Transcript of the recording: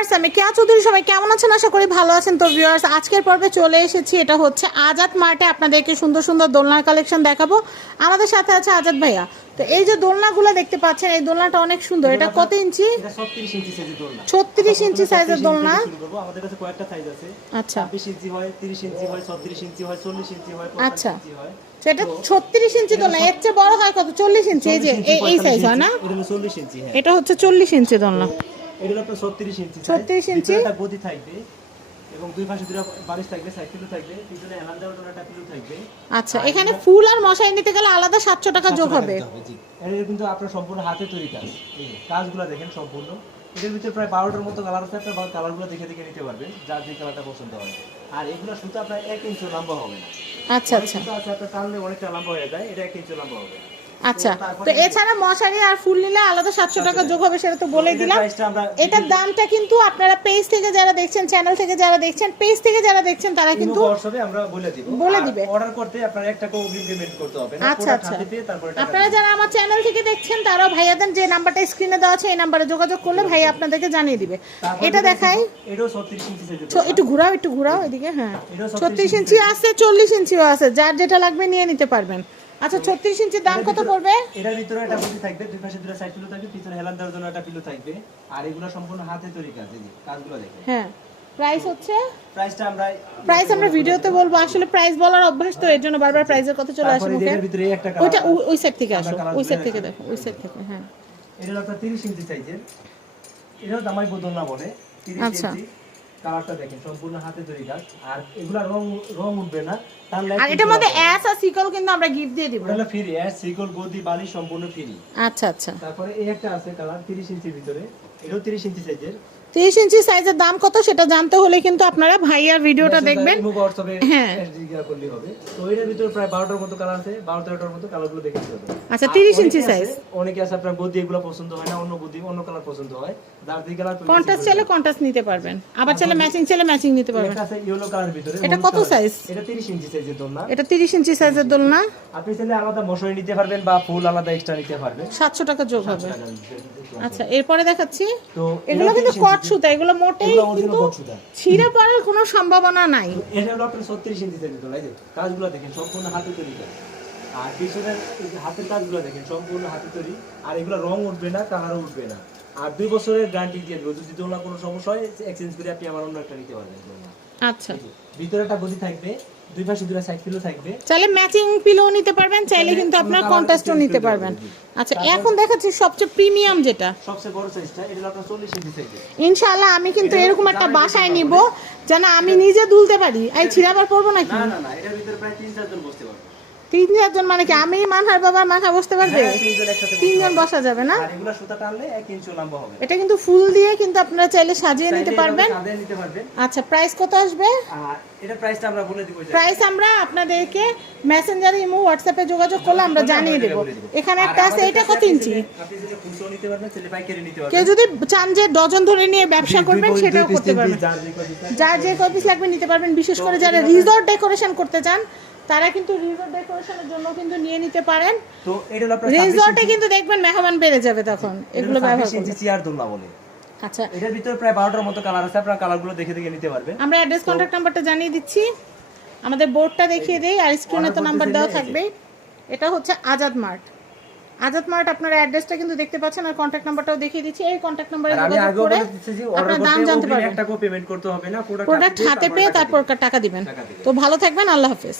Viewers আমি কেয়া চৌধুরী সবাই কেমন আছেন? আশা করি ভালো আছেন। তো ভিউয়ার্স আজকের পর্বে চলে এসেছি। এটা হচ্ছে আজাদ মার্টে আপনাদেরকে সুন্দর সুন্দর দোলনার কালেকশন দেখাবো। আমাদের সাথে আছে আজাদ ভাইয়া। তো এই যে দোলনাগুলো দেখতে পাচ্ছেন এই দোলনাটা অনেক সুন্দর। এটা কত ইঞ্চি? এটা 36 ইঞ্চি সাইজের দোলনা। ছত্রিশ ইঞ্চি সাইজের দোলনা থেকে শুরু করব। আমাদের কাছে কয়েকটা সাইজ আছে। আচ্ছা। ইঞ্চি হয় 30 ইঞ্চি হয় 36 ইঞ্চি হয় 40 ইঞ্চি হয় আচ্ছা। এটা ছত্রিশ ইঞ্চি দোলনা। এর চেয়ে বড় হয় কত? চল্লিশ ইঞ্চি। এই যে এই- এই 45 সাইজ হয় না? ইঞ্চি, এটা হলো 40 ইঞ্চি। এটা হচ্ছে চল্লিশ ইঞ্চি দোলনা। এটা হলো আপনার 36 ইঞ্চি size। 36 ইঞ্চি। একটা গদি থাকবে এবং দুই পাশে দুটো বালিশ থাকবে সাইকেলও থাকবে পিছনে এলান দেওয়ার জন্য একটা পিলো থাকবে। আচ্ছা এখানে ফুল আর মশাই নিতে গেলে আলাদা সাতশো টাকা যোগ হবে। এটা কিন্তু আপনার সম্পূর্ণ হাতে তৈরি কাজ। কাজগুলো দেখেন সম্পূর্ণ। এটার ভিতরে প্রায় বারোটার মতো কালার আছে আপনার কালারগুলো দেখে দেখে নিতে পারবেন যার যে কালারটা পছন্দ হয়। আর এগুলো সুতো আপনার এক ইঞ্চি লম্বা হবে না। আচ্ছা আচ্ছা। সুতো আছে আপনার টানলে অনেকটা লম্বা হয়ে যায় এটা এক ইঞ্চি লম্বা হবে আচ্ছা তো এছাড়া মশারি আর ফুল নিলে আলাদা সাতশো টাকা যোগ হবে সেটা তো বলেই দিলাম। এটার দামটা কিন্তু আপনারা পেজ থেকে যারা দেখছেন চ্যানেল থেকে যারা দেখছেন পেজ থেকে যারা দেখছেন তারা কিন্তু বলে দিবে। অর্ডার করতে আপনার এক টাকা অগ্রিম পেমেন্ট করতে হবে আচ্ছা, আচ্ছা। আপনারা যারা আমার চ্যানেল থেকে দেখছেন তারাও ভাইয়াদের যে নাম্বারটা স্ক্রিনে দেওয়া আছে এই নাম্বারে যোগাযোগ করলে ভাই আপনাদেরকে জানিয়ে দিবে। এটা দেখাই। এটাও 36 ইঞ্চি সাইজের ছ- একটু ঘোরাও একটু ঘোরাও এদিকে হ্যাঁ। ছত্রিশ ইঞ্চি আছে চল্লিশ ইঞ্চিও আছে যার যেটা লাগবে নিয়ে নিতে পারবেন। আচ্ছা ছত্রিশ ইঞ্চির দাম কত পড়বে? এটার ভিতরে একটা গদি থাকবে দুই পাশে দুটো সাইড পিলো থাকবে পিছনে হেলান দেওয়ার জন্য একটা পিলো থাকবে। আর এগুলো সম্পূর্ণ হাতে তৈরি কাজ এই কাজগুলো দেখেন। হ্যাঁ প্রাইস হচ্ছে? প্রাইসটা আমরা প্রাইস আমরা ভিডিওতে বলব আসলে প্রাইস বলার অভ্যাস তো এর জন্য বারবার প্রাইসের কথা চলে আসে মুখে। এটার ভিতরে একটা ওইটা ওই- সাইড থেকে আসো ওই সাইড থেকে দেখো ওই সাইড থেকে হ্যাঁ। এটা হলো 30 ইঞ্চি সাইজের এটাও দামাই বোতল না বলে 30 আচ্ছা। ইঞ্চি। কালারটা দেখেন সম্পূর্ণ হাতে তৈরি কাজ। আর এগুলা রং রং উঠবে না। আর এটার মধ্যে অ্যাস আর সিকল কিন্তু আমরা গিফট দিয়ে দিব। হলো ফ্রি এর সিকল গদি বালি সম্পূর্ণ ফ্রি আচ্ছা আচ্ছা। তারপরে এই একটা আছে কালার 30 ইঞ্চির ভিতরে। এটাও 30 ইঞ্চি সাইজের তিরিশ ইঞ্চি সাইজের দাম কত সেটা জানতে হলে কিন্তু আপনারা ভাইয়ার ভিডিওটা দেখবেন। হ্যাঁ। জিজ্ঞাসা হবে। তো এটার ভিতরে প্রায় 12টার মতো কালার আছে 12 13টার মতো কালারগুলো দেখে নিতে আচ্ছা, 30 ইঞ্চি সাইজ। অনেকে আছে আপনার গদি এগুলো পছন্দ হয় না অন্য গদি অন্য কালার পছন্দ হয়। যে কালার কন্ট্রাস্ট চাইলে কন্ট্রাস্ট নিতে পারবেন। আবার চাইলে ম্যাচিং চাইলে ম্যাচিং নিতে পারবেন। একটা আছে ইয়েলো কালার ভিতরে এটা কত size? এটা 30 ইঞ্চি সাইজের দোলনা। এটা তিরিশ ইঞ্চি সাইজের দোলনা। আপনি চাইলে আলাদা মশারি নিতে পারবেন বা ফুল আলাদা এক্সট্রা নিতে পারবেন। সাতশো টাকা যোগ হবে। আচ্ছা এরপরে দেখাচ্ছি। তো এগুলো কিন্তু কট সুতা এগুলো মোটেই কিন্তু ছিঁড়ে পড়ার কোনো সম্ভাবনা নাই। এটা হলো আপনার 36 ইঞ্চি সাইজের এই যে কাজগুলো দেখেন সম্পূর্ণ হাতে তৈরি কাজ। আর পিছনের হাতের কাজগুলো দেখেন সম্পূর্ণ হাতে তৈরি। আর এগুলো রং উঠবে না কালারও উঠবে না। আর দুই বছরের গ্যারান্টি দিয়ে দেবো যদি দোলনা কোনো সমস্যা হয় এক্সচেঞ্জ করে আপনি আমার অন্য একটা নিতে পারবেন আচ্ছা। ভিতরে একটা গদি থাকবে দুই পাশে দুটো সাইড পিলো থাকবে। চাইলে ম্যাচিং পিলো নিতে পারবেন চাইলে কিন্তু আপনার কন্ট্রাস্টও নিতে পারবেন। আচ্ছা এখন দেখাচ্ছি সবচেয়ে প্রিমিয়াম যেটা। সবচেয়ে বড় সাইজটা এটা হলো আপনার 40 ইঞ্চি সাইজ ইনশাআল্লাহ আমি কিন্তু এরকম একটা বাসায় নিব যেন আমি নিজে দুলতে পারি। এই ছিঁড়াবার পড়ব নাকি? না না না এটার ভিতরে প্রায় 3 4 জন বসতে পারবে। তিন চারজন মানে কি? আমি মানহার বাবার মাথা বসতে পারবে? হ্যাঁ, তিনজন বসতে তিনজন পারবে। বসা যাবে না? আর এগুলা সুতা টানলে এক ইঞ্চি লম্বা হবে। এটা কিন্তু ফুল দিয়ে কিন্তু আপনারা চাইলে সাজিয়ে নিতে পারবেন। কাঁধে নিতে পারবেন। আচ্ছা প্রাইস কত আসবে? আর এটা প্রাইসটা আমরা বলে দিব যে প্রাইস আমরা আপনাদেরকে মেসেঞ্জারে ইমো হোয়াটসঅ্যাপে যোগাযোগ করলে আমরা জানিয়ে দেব। এখানে একটা আছে এটা কত ইঞ্চি আপনি যদি খুচরো নিতে পারবেন তাহলে পাইকারি নিতে কেউ যদি চান যে ডজন ধরে নিয়ে ব্যবসা করবেন সেটাও করতে পারবেন। যার যে কয় piece লাগে। যার যে কয় পিস লাগবে নিতে পারবেন। বিশেষ করে যারা রিসর্ট ডেকোরেশন করতে চান তারা কিন্তু রিসর্ট ডেকোরেশনের জন্য কিন্তু নিয়ে নিতে পারেন। তো এটা হলো আপনার 26 রিসর্টে কিন্তু দেখবেন মেহমান বেড়ে যাবে তখন। এগুলো ব্যবহার 26 ইঞ্চি করবেন চেয়ার দোলনা বলে। আচ্ছা। এটার ভিতরে প্রায় 12টার মতো কালার আছে। আপনারা কালারগুলো দেখে দেখে নিতে পারবেন। আমরা অ্যাড্রেস কন্ট্যাক্ট নাম্বারটা জানিয়ে দিচ্ছি। আমাদের বোর্ডটা দেখিয়ে দেই আর স্ক্রিনে তো নাম্বার দেওয়া। থাকবে এটা হচ্ছে আজাদ মার্ট আজাদ মার্ট আপনার অ্যাড্রেসটা কিন্তু দেখতে পাচ্ছেন আর কন্ট্যাক্ট নাম্বারটাও দেখিয়ে দিচ্ছি। এই কন্ট্যাক্ট নাম্বারে যোগাযোগ করে আপনার দাম জানতে পারবেন। এক টাকাও পেমেন্ট করতে হবে না। প্রোডাক্ট হাতে পেয়ে তারপর টাকা দিবেন। তো ভালো থাকবেন আল্লাহ হাফেজ।